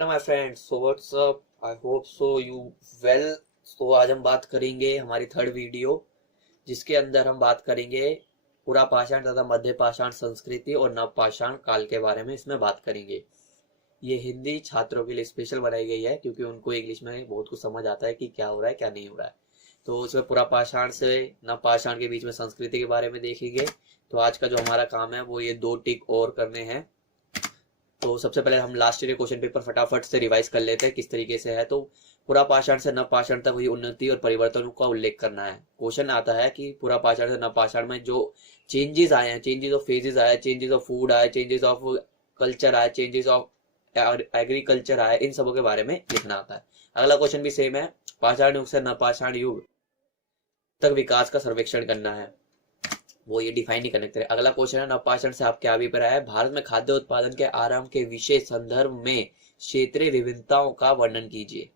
Hello my friends, so what's up. I hope so you well. So आज हम बात करेंगे हमारी थर्ड वीडियो, जिसके अंदर हम बात करेंगे पुरा पाषाण तथा मध्य पाषाण संस्कृति और नव पाषाण काल के बारे में इसमें बात करेंगे। ये हिंदी छात्रों के लिए स्पेशल बनाई गई है क्योंकि उनको इंग्लिश में बहुत कुछ समझ आता है कि क्या हो रहा है क्या नहीं हो रहा है। तो उसमें पुरा पाषाण से नव पाषाण के बीच में संस्कृति के बारे में देखेंगे। तो आज का जो हमारा काम है वो ये 2 टिक और करने हैं। तो सबसे पहले हम लास्ट ईयर क्वेश्चन पेपर फटाफट से रिवाइज कर लेते हैं किस तरीके से है। तो पुरा पाषाण से नव पाषाण तक हुई उन्नति और परिवर्तनों का उल्लेख करना है। क्वेश्चन आता है कि पुरा पाषाण से नव पाषाण में जो चेंजेस आए हैं, चेंजेस ऑफ फेजेस आए, चेंजेस ऑफ फूड आए, चेंजेस ऑफ कल्चर आए, चेंजेस ऑफ एग्रीकल्चर आए, इन सबों के बारे में लिखना आता है। अगला क्वेश्चन भी सेम है, पाषाण युग से नव पाषाण युग तक विकास का सर्वेक्षण करना है, वो ये डिफाइन नहीं करने। अगला क्वेश्चन है, नवपाषाण से आप क्या अभिप्राय है। भारत में खाद्य उत्पादन के आरंभ के विशेष संदर्भ में क्षेत्रीय विभिन्नताओं का वर्णन कीजिए।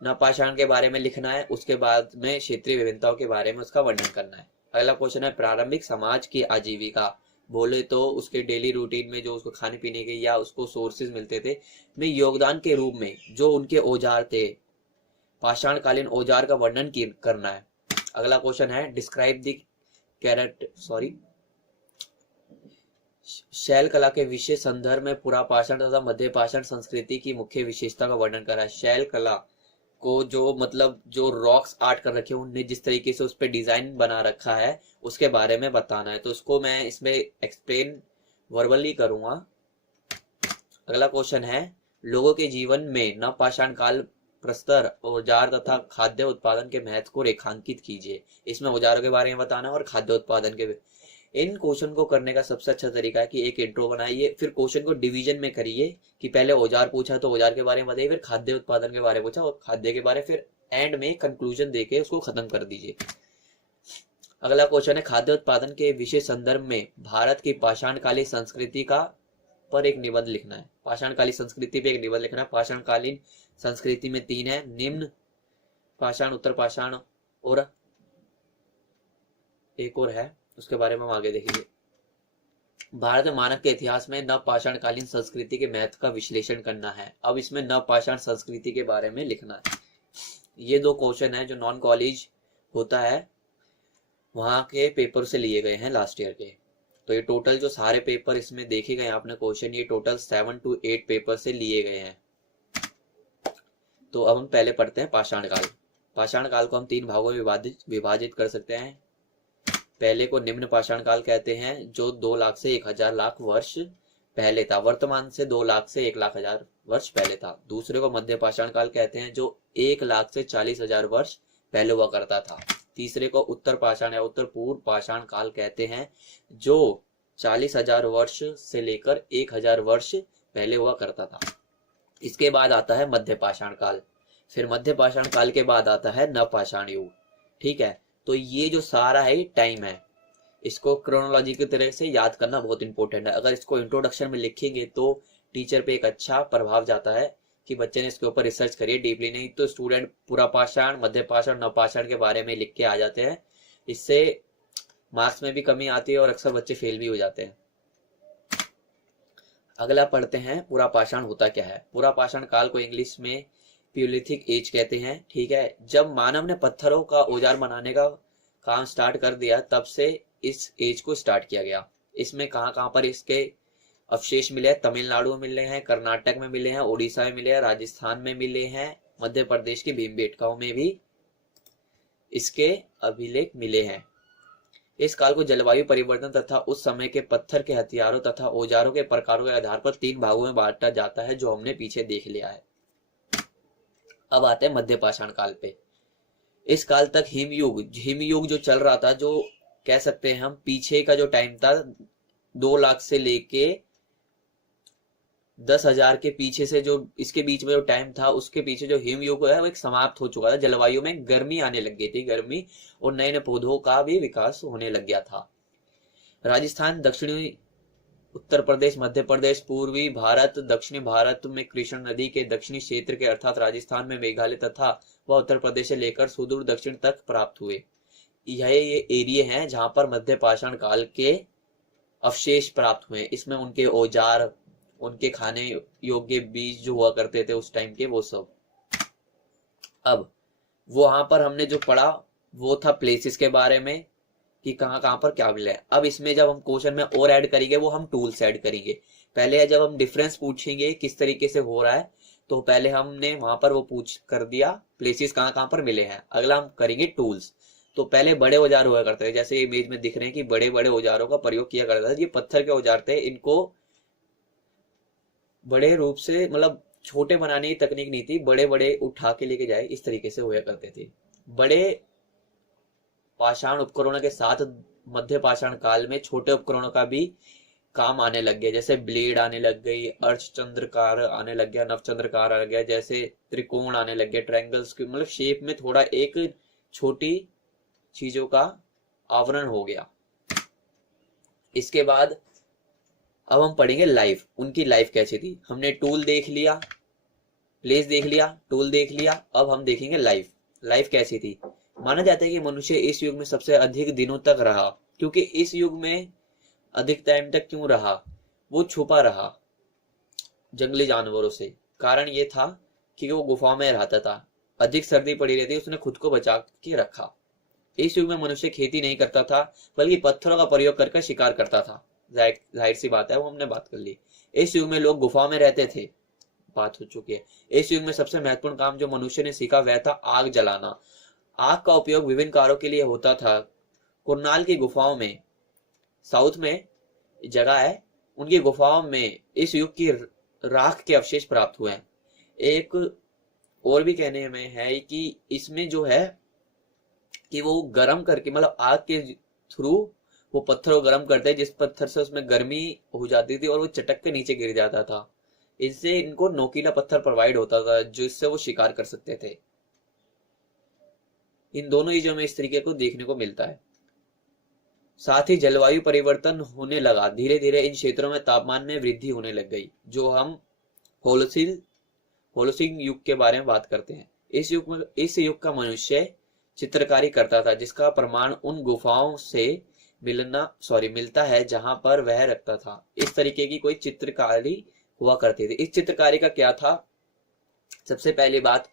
नवपाषाण के बारे में लिखना है, उसके बाद में क्षेत्रीय विभिन्नताओं के बारे में उसका वर्णन करना है। अगला क्वेश्चन है, प्रारंभिक समाज की आजीविका, बोले तो उसके डेली रूटीन में जो उसको खाने पीने के या उसको सोर्सेज मिलते थे में योगदान के रूप में जो उनके औजार थे, पाषाण कालीन औजार का वर्णन करना है। अगला क्वेश्चन है, डिस्क्राइब द शैल कला के विशेष संदर्भ में पुरा पाषाण तथा मध्य पाषाण संस्कृति की मुख्य विशेषता का वर्णन करा है। शैल कला को जो जो रॉक्स आर्ट कर रखे हैं, उनने जिस तरीके से उस पर डिजाइन बना रखा है उसके बारे में बताना है। तो उसको मैं इसमें एक्सप्लेन वर्बली करूंगा। अगला क्वेश्चन है, लोगों के जीवन में नव पाषाण काल प्रस्तर औजार तथा खाद्य उत्पादन के महत्व को रेखांकित कीजिए। इसमें औजारों के बारे में बताना है और खाद्य उत्पादन के। इन क्वेश्चन को करने का सबसे अच्छा तरीका है कि एक इंट्रो बनाइए, फिर क्वेश्चन को डिवीजन में करिए कि पहले औजार पूछा तो औजार के बारे में बताइए, फिर खाद्य उत्पादन के बारे में पूछा और खाद्य के बारे, फिर एंड में कंक्लूजन देके उसको खत्म कर दीजिए। अगला क्वेश्चन है, खाद्य उत्पादन के विशेष संदर्भ में भारत की पाषाणकालीन संस्कृति का पर एक निबंध लिखना है। पाषाणकालीन संस्कृति पे एक निबंध लिखना है। पाषाणकालीन संस्कृति में 3 है, निम्न पाषाण, उत्तर पाषाण और एक और है, उसके बारे में हम आगे देखेंगे। भारत में मानव के इतिहास में नव पाषाणकालीन संस्कृति के महत्व का विश्लेषण करना है। अब इसमें नव पाषाण संस्कृति के बारे में लिखना है। ये 2 क्वेश्चन है जो नॉन कॉलेज होता है वहां के पेपर से लिए गए हैं लास्ट ईयर के। तो ये टोटल जो सारे पेपर इसमें देखे गए आपने क्वेश्चन, ये टोटल 7 to 8 पेपर से लिए गए हैं। तो अब हम पहले पढ़ते हैं पाषाण काल। पाषाण काल को हम 3 भागों में विभाजित कर सकते हैं। पहले को निम्न पाषाण काल कहते हैं, जो 2 लाख से 1,000 लाख वर्ष पहले था, वर्तमान से 2 लाख से 1 लाख हजार वर्ष पहले था। दूसरे को मध्य पाषाण काल कहते हैं, जो 1 लाख से 40,000 वर्ष पहले हुआ करता था। तीसरे को उत्तर पाषाण या उत्तर पूर्व पाषाण काल कहते हैं, जो 40,000 वर्ष से लेकर 1,000 वर्ष पहले हुआ करता था। इसके बाद आता है मध्य पाषाण काल, फिर मध्य पाषाण काल के बाद आता है नव पाषाण युग। ठीक है, तो ये जो सारा है टाइम है, इसको क्रोनोलॉजी की तरह से याद करना बहुत इंपॉर्टेंट है। अगर इसको इंट्रोडक्शन में लिखेंगे तो टीचर पे एक अच्छा प्रभाव जाता है कि बच्चे ने इसके ऊपर रिसर्च करिए डीपली, नहीं तो स्टूडेंट पूरा पाषाण, मध्य पाषाण, नव पाषाण के बारे में लिख के आ जाते हैं। इससे मार्क्स में भी कमी आती है और अक्सर बच्चे फेल भी हो जाते हैं। अगला पढ़ते हैं, पुरा पाषाण होता क्या है। पुरा पाषाण काल को इंग्लिश में प्यूलिथिक एज कहते हैं। ठीक है, जब मानव ने पत्थरों का औजार बनाने का काम स्टार्ट कर दिया, तब से इस एज को स्टार्ट किया गया। इसमें कहां पर इसके अवशेष मिले हैं, तमिलनाडु में मिले हैं, कर्नाटक में मिले हैं, उड़ीसा में मिले हैं, राजस्थान में मिले हैं, मध्य प्रदेश की भीमबेटकाओं में भी इसके अभिलेख मिले हैं। इस काल को जलवायु परिवर्तन तथा उस समय के पत्थर के हथियारों तथा औजारों के प्रकारों के आधार पर 3 भागों में बांटा जाता है, जो हमने पीछे देख लिया है। अब आते हैं मध्य पाषाण काल पे। इस काल तक हिमयुग जो चल रहा था, जो कह सकते हैं हम पीछे का जो टाइम था 2 लाख से लेके 10,000 के पीछे से, जो इसके बीच में जो टाइम था उसके पीछे जो हिमयुग है वो एक समाप्त हो चुका था। जलवायु में गर्मी आने लग गई थी, गर्मी, और नए नए पौधों का भी विकास होने लग गया था। राजस्थान, दक्षिणी उत्तर प्रदेश, मध्य प्रदेश, पूर्वी भारत, दक्षिणी भारत में कृष्ण नदी के दक्षिणी क्षेत्र के अर्थात राजस्थान में मेघालय तथा वह उत्तर प्रदेश से लेकर सुदूर दक्षिण तक प्राप्त हुए। ये एरिया हैं जहां पर मध्य पाषाण काल के अवशेष प्राप्त हुए। इसमें उनके औजार, उनके खाने योग्य बीज जो हुआ करते थे उस टाइम के, वो सब। अब वहां पर हमने जो पढ़ा वो था प्लेसेस के बारे में कि कहाँ कहाँ पर क्या मिला है। अब इसमें जब हम क्वेश्चन में और ऐड करेंगे वो हम टूल्स ऐड करेंगे। पहले जब हम डिफरेंस पूछेंगे किस तरीके से हो रहा है, तो पहले हमने वहां पर वो पूछ कर दिया प्लेसेस कहाँ कहाँ पर मिले हैं। अगला हम करेंगे टूल्स। तो पहले बड़े औजार हुआ करते थे, जैसे इमेज में दिख रहे हैं कि बड़े बड़े औजारों का प्रयोग किया करता था। ये पत्थर के औजार थे, इनको बड़े रूप से मतलब छोटे बनाने की तकनीक नहीं थी, बड़े बड़े उठा के लेके जाए इस तरीके से हुआ करते थे। बड़े पाषाण उपकरणों के साथ मध्य पाषाण काल में छोटे उपकरणों का भी काम आने लग गया, जैसे ब्लेड आने लग गई, अर्धचंद्राकार आने लग गया, नवचंद्राकार आ गया, जैसे त्रिकोण आने लग गया, ट्रायंगल्स की मतलब शेप में थोड़ा एक छोटी चीजों का आवरण हो गया। इसके बाद अब हम पढ़ेंगे लाइफ, उनकी लाइफ कैसी थी। हमने टूल देख लिया, प्लेस देख लिया, टूल देख लिया, अब हम देखेंगे लाइफ। लाइफ कैसी थी। माना जाता है कि मनुष्य इस युग में सबसे अधिक दिनों तक रहा। क्योंकि इस युग में अधिक टाइम तक क्यों रहा, वो छुपा रहा जंगली जानवरों से। कारण ये था कि वो गुफा में रहता था, अधिक सर्दी पड़ी रहती, उसने खुद को बचा के रखा। इस युग में मनुष्य खेती नहीं करता था, बल्कि पत्थरों का प्रयोग करके शिकार करता था। जाहिर सी बात है, वो हमने बात कर ली। इस युग में लोग गुफा में रहते थे, बात हो चुकी है। इस युग में सबसे महत्वपूर्ण काम जो मनुष्य ने सीखा वह था आग जलाना। आग का उपयोग विभिन्न कार्यों के लिए होता था। कुरनाल की गुफाओं में, साउथ में जगह है, उनकी गुफाओं में इस युग की राख के अवशेष प्राप्त हुए हैं। एक और भी कहने में है कि इसमें जो है कि वो गर्म करके मतलब आग के थ्रू वो पत्थर को गर्म करते हैं, जिस पत्थर से उसमें गर्मी हो जाती थी और वो चटक के नीचे गिर जाता था। इससे इनको नोकीला पत्थर प्रोवाइड होता था जिससे वो शिकार कर सकते थे। इन दोनों चीजों में इस तरीके को देखने को मिलता है। साथ ही जलवायु परिवर्तन होने लगा, धीरे धीरे इन क्षेत्रों में तापमान में वृद्धि होने लग गई, जो हम होलोसिन युग के बारे में बात करते हैं। इस युग का मनुष्य चित्रकारी करता था, जिसका प्रमाण उन गुफाओं से मिलता है जहां पर वह रखता था। इस तरीके की कोई चित्रकारी हुआ करती थी। इस चित्रकारी का क्या था, सबसे पहली बात,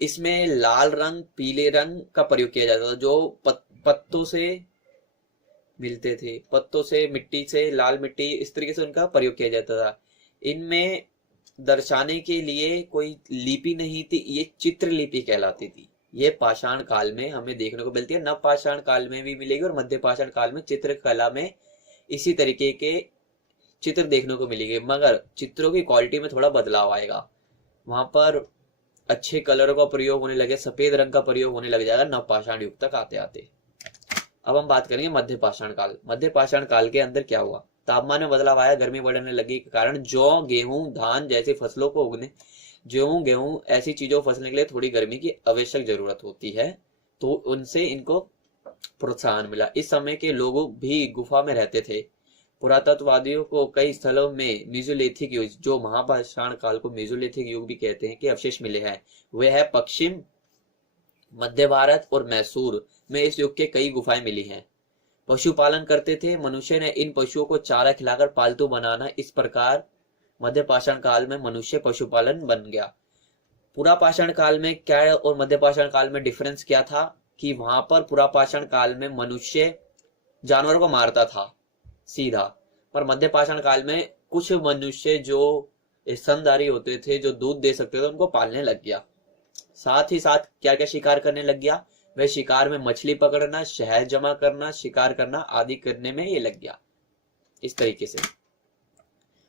इसमें लाल रंग पीले रंग का प्रयोग किया जाता था, जो पत्तों से मिलते थे, पत्तों से, मिट्टी से, लाल मिट्टी, इस तरीके से उनका प्रयोग किया जाता था। इनमें दर्शाने के लिए कोई लिपि नहीं थी, ये चित्रलिपि कहलाती थी। ये पाषाण काल में हमें देखने को मिलती है, नव पाषाण काल में भी मिलेगी और मध्य पाषाण काल में चित्रकला में इसी तरीके के चित्र देखने को मिलेंगे, मगर चित्रों की क्वालिटी में थोड़ा बदलाव आएगा। वहां पर अच्छे कलर का प्रयोग होने लगे, सफेद रंग का प्रयोग होने लग जाएगा नव पाषाण युग तक आते आते। अब हम बात करेंगे मध्य पाषाण काल। मध्य पाषाण काल के अंदर क्या हुआ, तापमान में बदलाव आया, गर्मी बढ़ने लगी के कारण जौ, गेहूं, धान जैसी फसलों को उगने, गेहूं ऐसी चीजों को फसलने के लिए थोड़ी गर्मी की आवश्यक जरूरत होती है, तो उनसे इनको प्रोत्साहन मिला। इस समय के लोग भी गुफा में रहते थे। पुरातत्ववादियों को कई स्थलों में मेसोलिथिक युग, जो महापाषाण काल को मेसोलिथिक युग भी कहते हैं, के अवशेष मिले हैं। वे है पश्चिम मध्य भारत और मैसूर में इस युग के कई गुफाएं मिली हैं। पशुपालन करते थे, मनुष्य ने इन पशुओं को चारा खिलाकर पालतू बनाना, इस प्रकार मध्य पाषाण काल में मनुष्य पशुपालन बन गया। पूरा पाषाण काल में क्या और मध्य पाषाण काल में डिफरेंस क्या था कि वहां पर पूरा पाषाण काल में मनुष्य जानवरों को मारता था सीधा, पर मध्य पाषाण काल में कुछ मनुष्य जो स्तनधारी होते थे, जो दूध दे सकते थे, उनको पालने लग गया। साथ ही साथ क्या क्या शिकार करने लग गया, वह शिकार में मछली पकड़ना, शहद जमा करना, शिकार करना आदि करने में ये लग गया इस तरीके से।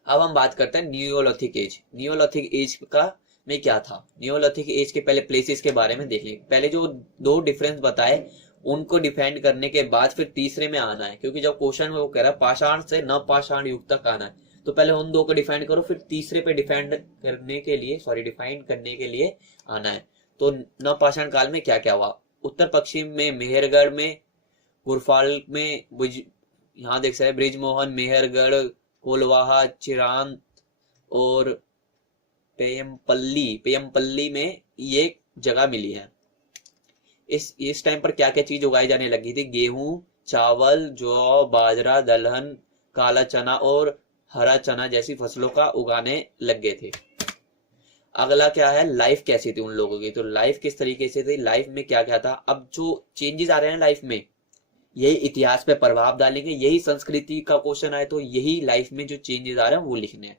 अब हम बात करते हैं नियोलिथिक एज। नियोलिथिक एज का में क्या था, नियोलिथिक एज के पहले प्लेसेस के बारे में देख लेंगे। पहले जो दो डिफरेंस बताए उनको डिफाइन करने के बाद फिर तीसरे में आना है, क्योंकि जब क्वेश्चन में वो कह रहा है पाषाण से नव पाषाण युग तक आना है, तो पहले उन दो को डिफाइन करो, फिर तीसरे पे डिफाइन करने के लिए आना है। तो नव पाषाण काल में क्या क्या हुआ, उत्तर पश्चिम में मेहरगढ़ में, गुरफाल में, यहाँ देख सकते हैं ब्रिजमोहन, मेहरगढ़, कोलवाहा, चिरांत और पेयमपल्ली में ये जगह मिली है। इस टाइम पर क्या क्या चीज उगाई जाने लगी थी, गेहूं, चावल, जौ, बाजरा, दलहन, काला चना और हरा चना जैसी फसलों का उगाने लग गए थे। अगला क्या है, लाइफ कैसी थी उन लोगों की, तो लाइफ किस तरीके से थी, लाइफ में क्या क्या था। अब जो चेंजेस आ रहे हैं लाइफ में, यही इतिहास पे प्रभाव डालेंगे, यही संस्कृति का क्वेश्चन आए तो यही लाइफ में जो चेंजेस आ रहे हैं वो लिखने हैं।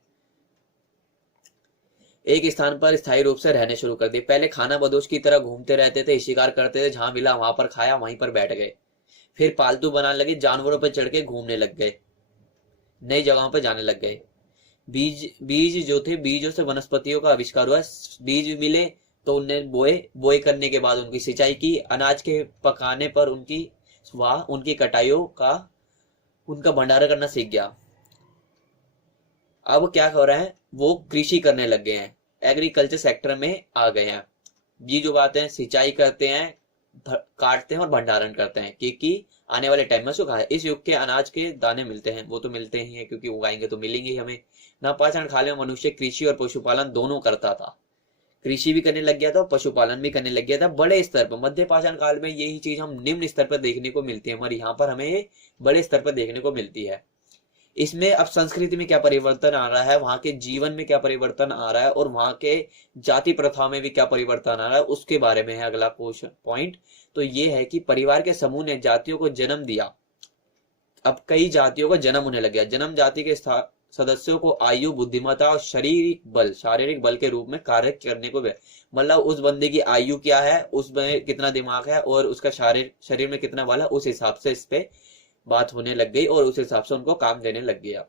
एक स्थान पर स्थायी रूप से रहने शुरू कर दिए। पहले खाना बदोश की तरह घूमते रहते थे, शिकार करते थे, जहां मिला वहां पर खाया, वहीं पर बैठ गए। फिर पालतू बनाने लगे, जानवरों पर चढ़ के घूमने लग गए, नई जगहों पर जाने लग गए। बीज बीज जो थे, बीजों से वनस्पतियों का आविष्कार हुआ। बीज मिले तो उन्हें बोए, बोए करने के बाद उनकी सिंचाई की, अनाज के पकाने पर उनकी कटाइयों का उनका भंडारण करना सीख गया। अब क्या हो रहा है, वो कृषि करने लग गए हैं, एग्रीकल्चर सेक्टर में आ गए हैं। बीज उगाते हैं, सिंचाई करते हैं, काटते हैं और भंडारण करते हैं, क्योंकि आने वाले टाइम में सुखा है। इस युग के अनाज के दाने मिलते हैं, वो तो मिलते ही हैं क्योंकि उगाएंगे तो मिलेंगे ही हमें। नवपाषाण काल में मनुष्य कृषि और पशुपालन दोनों करता था। कृषि भी करने लग गया था, पशुपालन भी करने लग गया था बड़े स्तर पर। मध्य पाषाण काल में यही चीज हम निम्न स्तर पर देखने को मिलती है, हमारे यहाँ पर हमें बड़े स्तर पर देखने को मिलती है। इसमें अब संस्कृति में क्या परिवर्तन आ रहा है, वहां के जीवन में क्या परिवर्तन आ रहा है, और वहां के जाति प्रथा में भी क्या परिवर्तन आ रहा है, उसके बारे में है अगला क्वेश्चन पॉइंट। तो ये है कि परिवार के समूह ने जातियों को जन्म दिया। अब कई जातियों का जन्म होने लग गया। जन्म जाति के सदस्यों को आयु, बुद्धिमत्ता और शारीरिक बल के रूप में कार्य करने को, मतलब उस बंदे की आयु क्या है, उसमें कितना दिमाग है और उसका शरीर में कितना बल है, उस हिसाब से इस पे बात होने लग गई और उस हिसाब से उनको काम देने लग गया।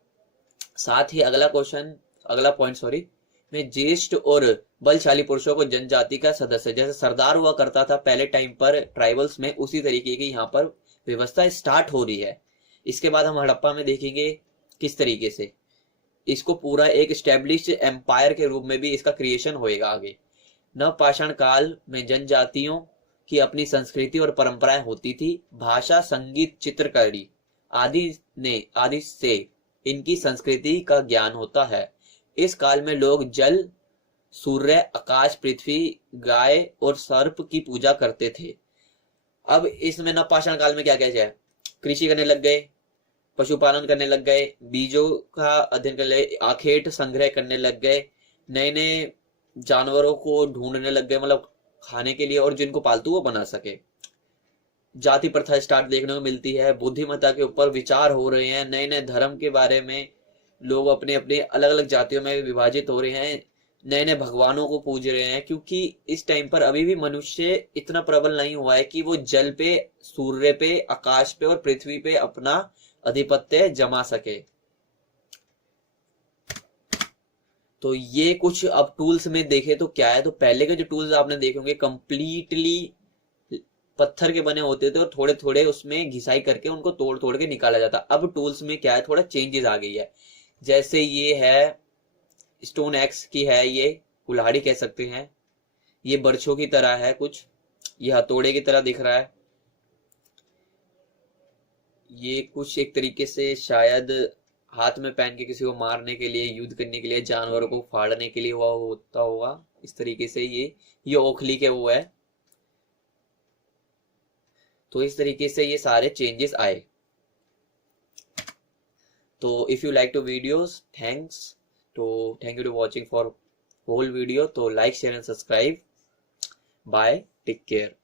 साथ ही अगला पॉइंट में ज्येष्ठ और बलशाली पुरुषों को जनजाति का सदस्य, जैसे सरदार हुआ करता था पहले टाइम पर ट्राइबल्स में, उसी तरीके की यहाँ पर व्यवस्था स्टार्ट हो रही है। इसके बाद हम हड़प्पा में देखेंगे किस तरीके से इसको पूरा एक स्टेब्लिश्ड एम्पायर के रूप में भी इसका क्रिएशन होएगा आगे। नवपाषाण काल में जनजातियों की अपनी संस्कृति और परंपराएं होती थी। भाषा, संगीत, चित्रकारी आदि से इनकी संस्कृति का ज्ञान होता है। इस काल में लोग जल, सूर्य, आकाश, पृथ्वी, गाय और सर्प की पूजा करते थे। अब इसमें नवपाषाण काल में क्या क्या है, कृषि करने लग गए, पशुपालन करने लग गए, बीजों का अध्ययन करने लगे, आखेट संग्रह करने लग गए, नए नए जानवरों को ढूंढने लग गए, मतलब खाने के लिए, और जिनको पालतू वो बना सके। जाति प्रथा स्टार्ट देखने को मिलती है, बुद्धिमत्ता के ऊपर विचार हो रहे हैं, नए नए धर्म के बारे में लोग अपने अपने अलग अलग जातियों में विभाजित हो रहे हैं, नए नए भगवानों को पूज रहे हैं, क्योंकि इस टाइम पर अभी भी मनुष्य इतना प्रबल नहीं हुआ है कि वो जल पे, सूर्य पे, आकाश पे और पृथ्वी पे अपना आधिपत्य जमा सके। तो ये कुछ अब टूल्स में देखे तो क्या है, तो पहले के जो टूल्स आपने देखे होंगे कंप्लीटली पत्थर के बने होते थे और थोड़े थोड़े उसमें घिसाई करके उनको तोड़ तोड़ के निकाला जाता। अब टूल्स में क्या है, थोड़ा चेंजेस आ गई है। जैसे ये है स्टोन एक्स की है, ये कुल्हाड़ी कह सकते हैं, ये बर्छों की तरह है कुछ, ये हथौड़े की तरह दिख रहा है, ये कुछ एक तरीके से शायद हाथ में पहन के किसी को मारने के लिए, युद्ध करने के लिए, जानवरों को फाड़ने के लिए हुआ होता होगा इस तरीके से। ये ओखली के वो है। तो इस तरीके से ये सारे चेंजेस आए। तो if you like to videos, thank you to watching for whole video. तो like, share and subscribe. Bye, take care.